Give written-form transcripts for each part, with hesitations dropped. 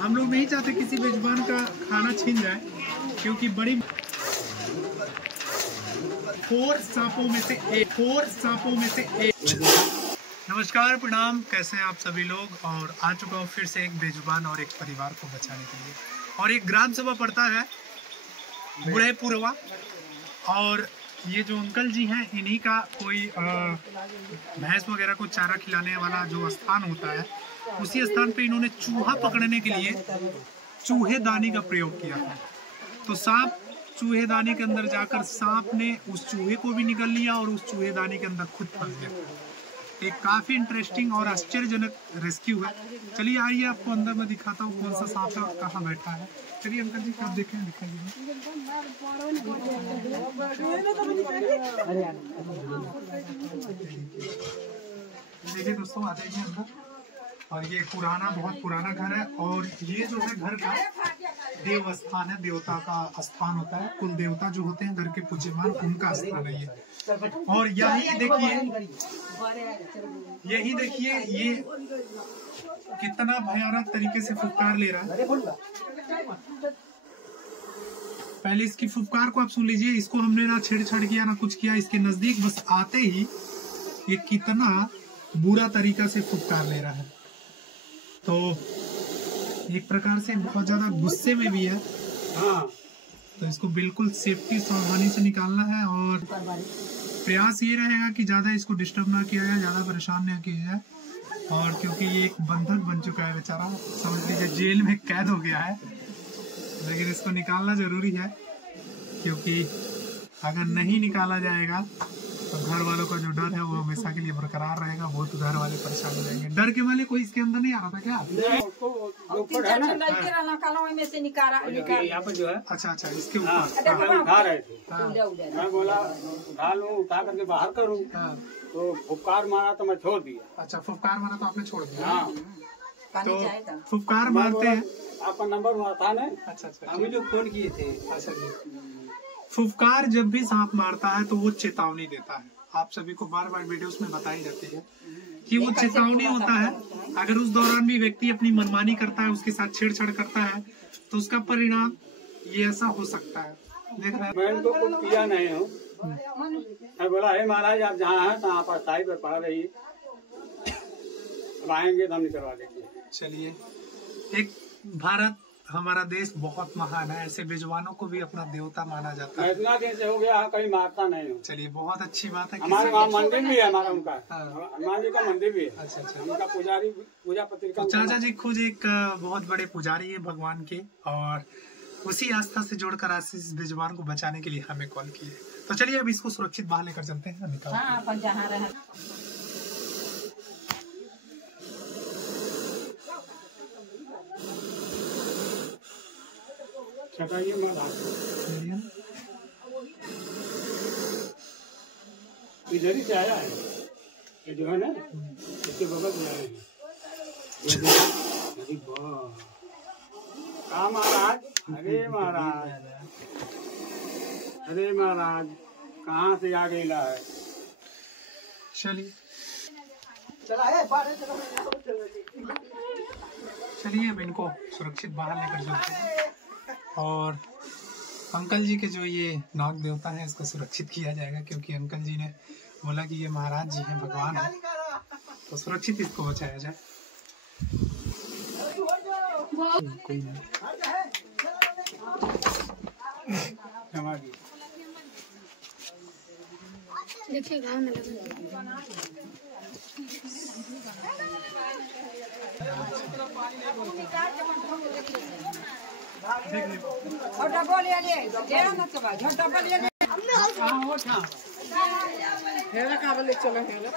हम लोग नहीं चाहते किसी बेजुबान का खाना छीन जाए, क्योंकि बड़ी 4 सांपों में से एक। नमस्कार, प्रणाम, कैसे हैं आप सभी लोग। और आ चुका हूँ फिर से एक बेजुबान और एक परिवार को बचाने के लिए। और एक ग्राम सभा पड़ता है बुढ़ेपुरवा, और ये जो अंकल जी हैं इन्हीं का कोई भैंस वगैरह को चारा खिलाने वाला जो स्थान होता है, उसी स्थान पे इन्होंने चूहा पकड़ने के लिए चूहेदानी का प्रयोग किया था। तो सांप चूहेदानी के अंदर जाकर सांप ने उस चूहे को भी निगल लिया और उस चूहेदानी के अंदर खुद फंस गया। एक काफी इंटरेस्टिंग और आश्चर्यजनक रेस्क्यू है। चलिए आइए आपको अंदर में दिखाता हूँ कौन सा सांप है, कहाँ बैठा है। चलिए अंकल जी आप देखें, दिखाइए। देखिए दोस्तों, आ जाइए अंदर। और ये बहुत पुराना घर है, और ये जो है घर का देव स्थान है, देवता का स्थान होता है। कुल देवता जो होते हैं घर के पूज्यमान, उनका स्थान है ये। और यही देखिए ये कितना भयानक तरीके से फुफकार ले रहा है। पहले इसकी फुफकार को आप सुन लीजिए। इसको हमने ना छेड़छाड़ किया ना कुछ किया, इसके नजदीक बस आते ही ये कितना बुरा तरीका से फुफकार ले रहा है। तो एक प्रकार से बहुत ज्यादा गुस्से में भी है। तो इसको बिल्कुल सेफ्टी सावधानी से निकालना है, और प्रयास ये रहेगा कि ज्यादा इसको डिस्टर्ब ना किया जाए, ज्यादा परेशान ना किया जाए। और क्योंकि ये एक बंधक बन चुका है बेचारा, समझ लीजिए जेल में कैद हो गया है। लेकिन इसको निकालना जरूरी है, क्योंकि अगर नहीं निकाला जाएगा तो घर वालों का जो डर है वो हमेशा के लिए बरकरार रहेगा। बहुत घर वाले परेशान हो जाएंगे। डर के मारे कोई इसके अंदर नहीं आ रहा था क्या? यहाँ पर जो है अच्छा, इसके ऊपर उठा रहे थे। मैं बोला उठा लूं, उठा करके बाहर करूं, तो फुफकार मारा तो मैं छोड़ दिया। अच्छा, फुफकार मारा तो आपने छोड़ दिया। हाँ, तो फुफकार मारते हैं। आपका नंबर हुआ था ना? अच्छा, हम लोग फोन किए थे। अच्छा जी। फुफकार जब भी सांप मारता है तो वो चेतावनी देता है। आप सभी को बार बार वीडियोस में बताई जाती है कि वो चेतावनी होता है। अगर उस दौरान भी व्यक्ति अपनी मनमानी करता है, उसके साथ छेड़छाड़ करता है, तो उसका परिणाम ये ऐसा हो सकता है। देख रहे हैं, मैं इनको कुछ किया नहीं हूँ। मैं बोला हे महाराज आप जहाँ हैं तहाँ पर साई पर पड़ रही, अब आएंगे तो हम निकलवा देंगे। चलिए, एक भारत हमारा देश बहुत महान है, ऐसे बेजुबानों को भी अपना देवता माना जाता है। इतना दिन से हो गया कहीं मारता नहीं हूँ। चलिए, बहुत अच्छी बात है। हमारे वहाँ मंदिर भी है, हमारा उनका हनुमान जी का मंदिर भी है। अच्छा, उनका पुजारी पूजा पत्रिका। तो चाचा जी खुद एक बहुत बड़े पुजारी है भगवान के, और उसी आस्था से जोड़कर आज इस बेजुबान को बचाने के लिए हमें कॉल किए। तो चलिए अब इसको सुरक्षित बाहर लेकर चलते हैं। इधर ही से आया है, ये जो है ना इसके बगल में आए हैं। महाराज, अरे महाराज कहाँ से आ गया है? चलिए अब इनको सुरक्षित बाहर लेकर चलते हैं। और अंकल जी के जो ये नाग देवता है इसको सुरक्षित किया जाएगा, क्योंकि अंकल जी ने बोला कि ये महाराज जी हैं, भगवान है, तो सुरक्षित इसको बचाया जाए। कोई नहीं। देखिए गाँव में छोटा बोलिए ढेरा मत कमा, छोटा बोलिए हेरा का बोले चलो हेरा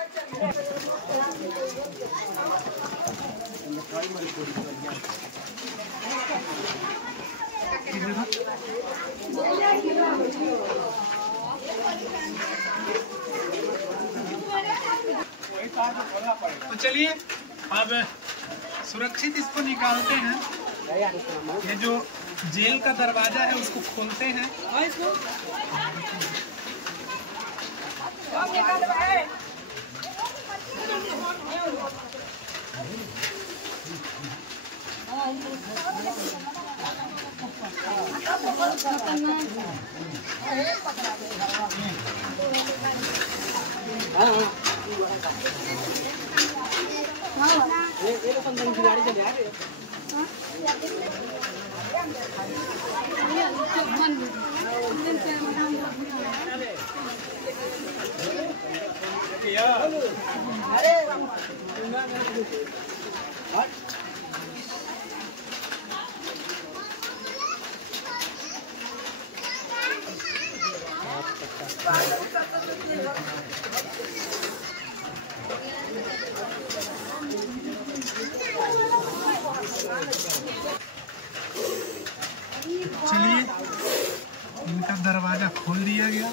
तो चलिए अब सुरक्षित इसको निकालते हैं। ये जो जेल का दरवाजा है उसको खोलते हैं। चलिए, इनका दरवाजा खोल दिया गया।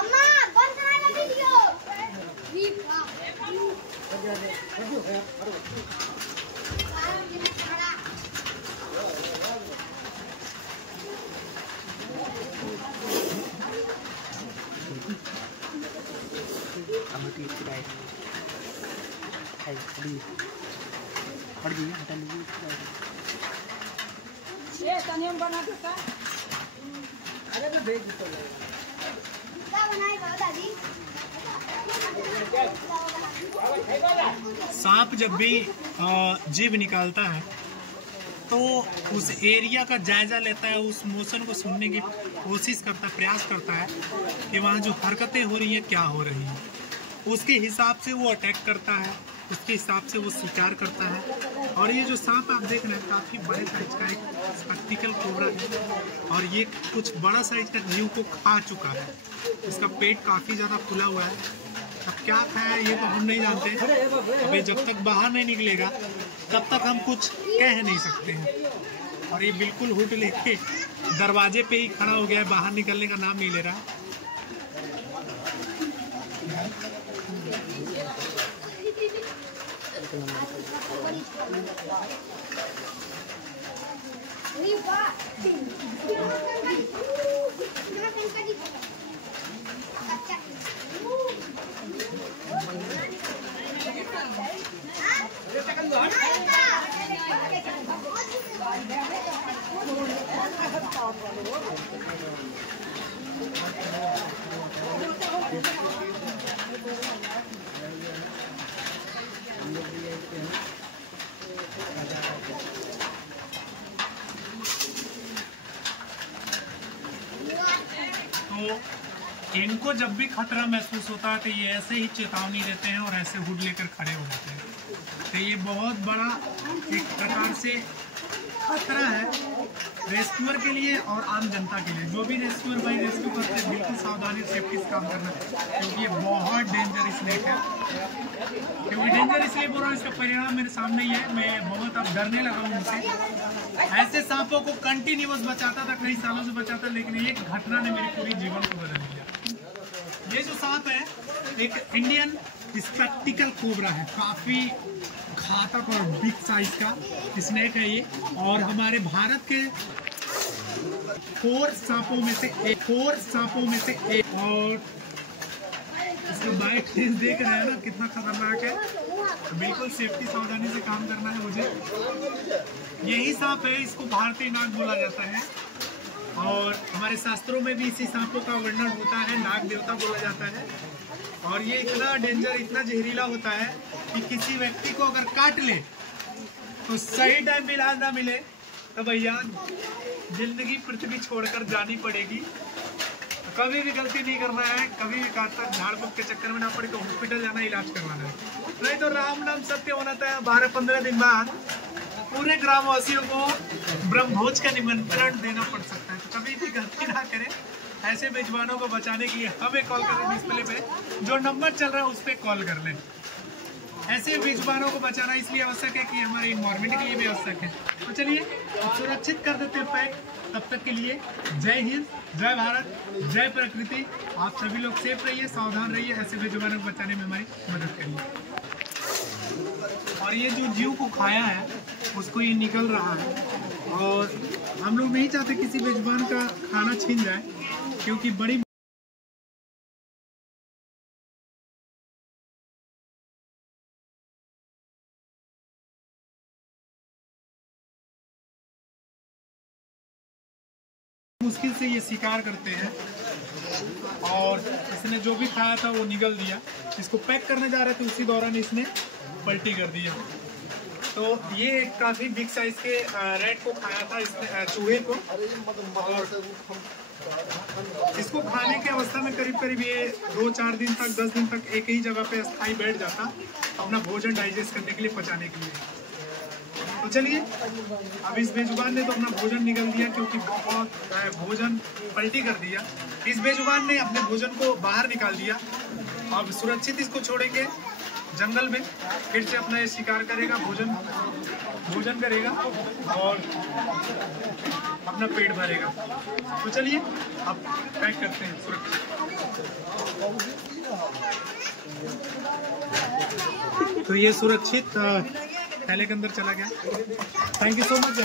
अम्मा बंद करा वीडियो। ये तनियम बना दो का। क्या बनाए दादी? सांप जब भी जीभ निकालता है तो उस एरिया का जायजा लेता है, उस मोशन को सुनने की कोशिश करता है, प्रयास करता है कि वहाँ जो हरकतें हो रही हैं क्या हो रही हैं। उसके हिसाब से वो अटैक करता है, उसके हिसाब से वो शिकार करता है। और ये जो सांप आप देख रहे हैं काफ़ी बड़े साइज का एक स्पेक्टिकल कोबरा है और ये कुछ बड़ा साइज का जीव को खा चुका है। इसका पेट काफ़ी ज़्यादा फुला हुआ है। अब क्या खाया ये तो हम नहीं जानते। अभी जब तक बाहर नहीं निकलेगा तब तक हम कुछ कह नहीं सकते हैं। और ये बिल्कुल हुड लेके दरवाजे पे ही खड़ा हो गया है, बाहर निकलने का नाम नहीं ले रहा। तो इनको जब भी खतरा महसूस होता है तो ये ऐसे ही चेतावनी देते हैं और ऐसे हुड लेकर खड़े हो जाते हैं। तो ये बहुत बड़ा एक प्रकार से खतरा है रेस्क्यूअर के लिए और आम जनता के लिए। जो भी रेस्क्यूअर भाई रेस्क्यू करते हैं बिल्कुल सावधानी सेफ्टी से काम करना है, क्योंकि ये बहुत डेंजर स्नेक है। क्योंकि डेंजर इसलिए बोल रहा हूँ, इसका परिणाम मेरे सामने ही है। मैं बहुत अब डरने लगा हूँ उनसे। ऐसे सांपों को कंटिन्यूअस बचाता था, कई सालों से बचाता, लेकिन एक घटना ने मेरे पूरी जीवन को बदल दिया। ये जो सांप है एक इंडियन स्पेक्टिकल कोबरा है, काफी घातक और बिग साइज का स्नेक है ये। और हमारे भारत के 4 सांपों में से एक। और इसका बाइट देख रहे हैं ना कितना खतरनाक है। तो बिल्कुल सेफ्टी सावधानी से काम करना है मुझे। यही सांप है, इसको भारतीय नाग बोला जाता है और हमारे शास्त्रों में भी इसी सांपों का वर्णन होता है, नाग देवता बोला जाता है। और ये इतना डेंजर, इतना जहरीला होता है कि किसी व्यक्ति को अगर काट ले तो सही टाइम पे इलाज ना मिले तो भैया जिंदगी पृथ्वी छोड़कर जानी पड़ेगी। तो कभी भी गलती नहीं करना है, कभी भी काटता झाड़ फूक के चक्कर में ना पड़े तो हॉस्पिटल जाना, इलाज करवाना है। नहीं तो राम नाम सत्य होना था। 12-15 दिन बाद पूरे ग्रामवासियों को ब्रह्मभोज का निमंत्रण देना पड़ सकता है। तो कभी भी गलती ना करें। ऐसे बेजुबानों को बचाने के लिए हमें कॉल करें, डिस्प्ले पे जो नंबर चल रहा है उस पर कॉल कर लें। ऐसे बेजुबानों को बचाना इसलिए आवश्यक है कि हमारे इन्वायरमेंट के लिए भी आवश्यक है। तो चलिए सुरक्षित कर देते हैं पैक। तब तक के लिए जय हिंद, जय भारत, जय प्रकृति। आप सभी लोग सेफ रहिए, सावधान रहिए, ऐसे बेजुबानों को बचाने में हमारी मदद करिए। और ये जो जीव को खाया है उसको ये निकल रहा है और हम लोग नहीं चाहते किसी बेजुबान का खाना छीन जाए, क्योंकि बड़ी मुश्किल से ये शिकार करते हैं और इसने जो भी खाया था वो निगल दिया। इसको पैक करने जा रहे थे, उसी दौरान इसने पलटी कर दिया। तो ये काफी बिग साइज के रेट को खाया था इसने, चूहे को। और इसको खाने की अवस्था में करीब करीब ये 2-4 दिन तक, 10 दिन तक एक ही जगह पे स्थायी बैठ जाता अपना भोजन डाइजेस्ट करने के लिए, पचाने के लिए। तो चलिए, अब इस बेजुबान ने तो अपना भोजन निगल दिया क्योंकि बहुत भोजन पलटी कर दिया। इस बेजुबान ने अपने भोजन को बाहर निकाल दिया। अब सुरक्षित इसको छोड़ेंगे जंगल में, फिर से अपना ये शिकार करेगा, भोजन करेगा और अपना पेट भरेगा। तो चलिए अब पैक करते हैं सुरक्षित। तो ये सुरक्षित थैले के अंदर चला गया। Thank you so much.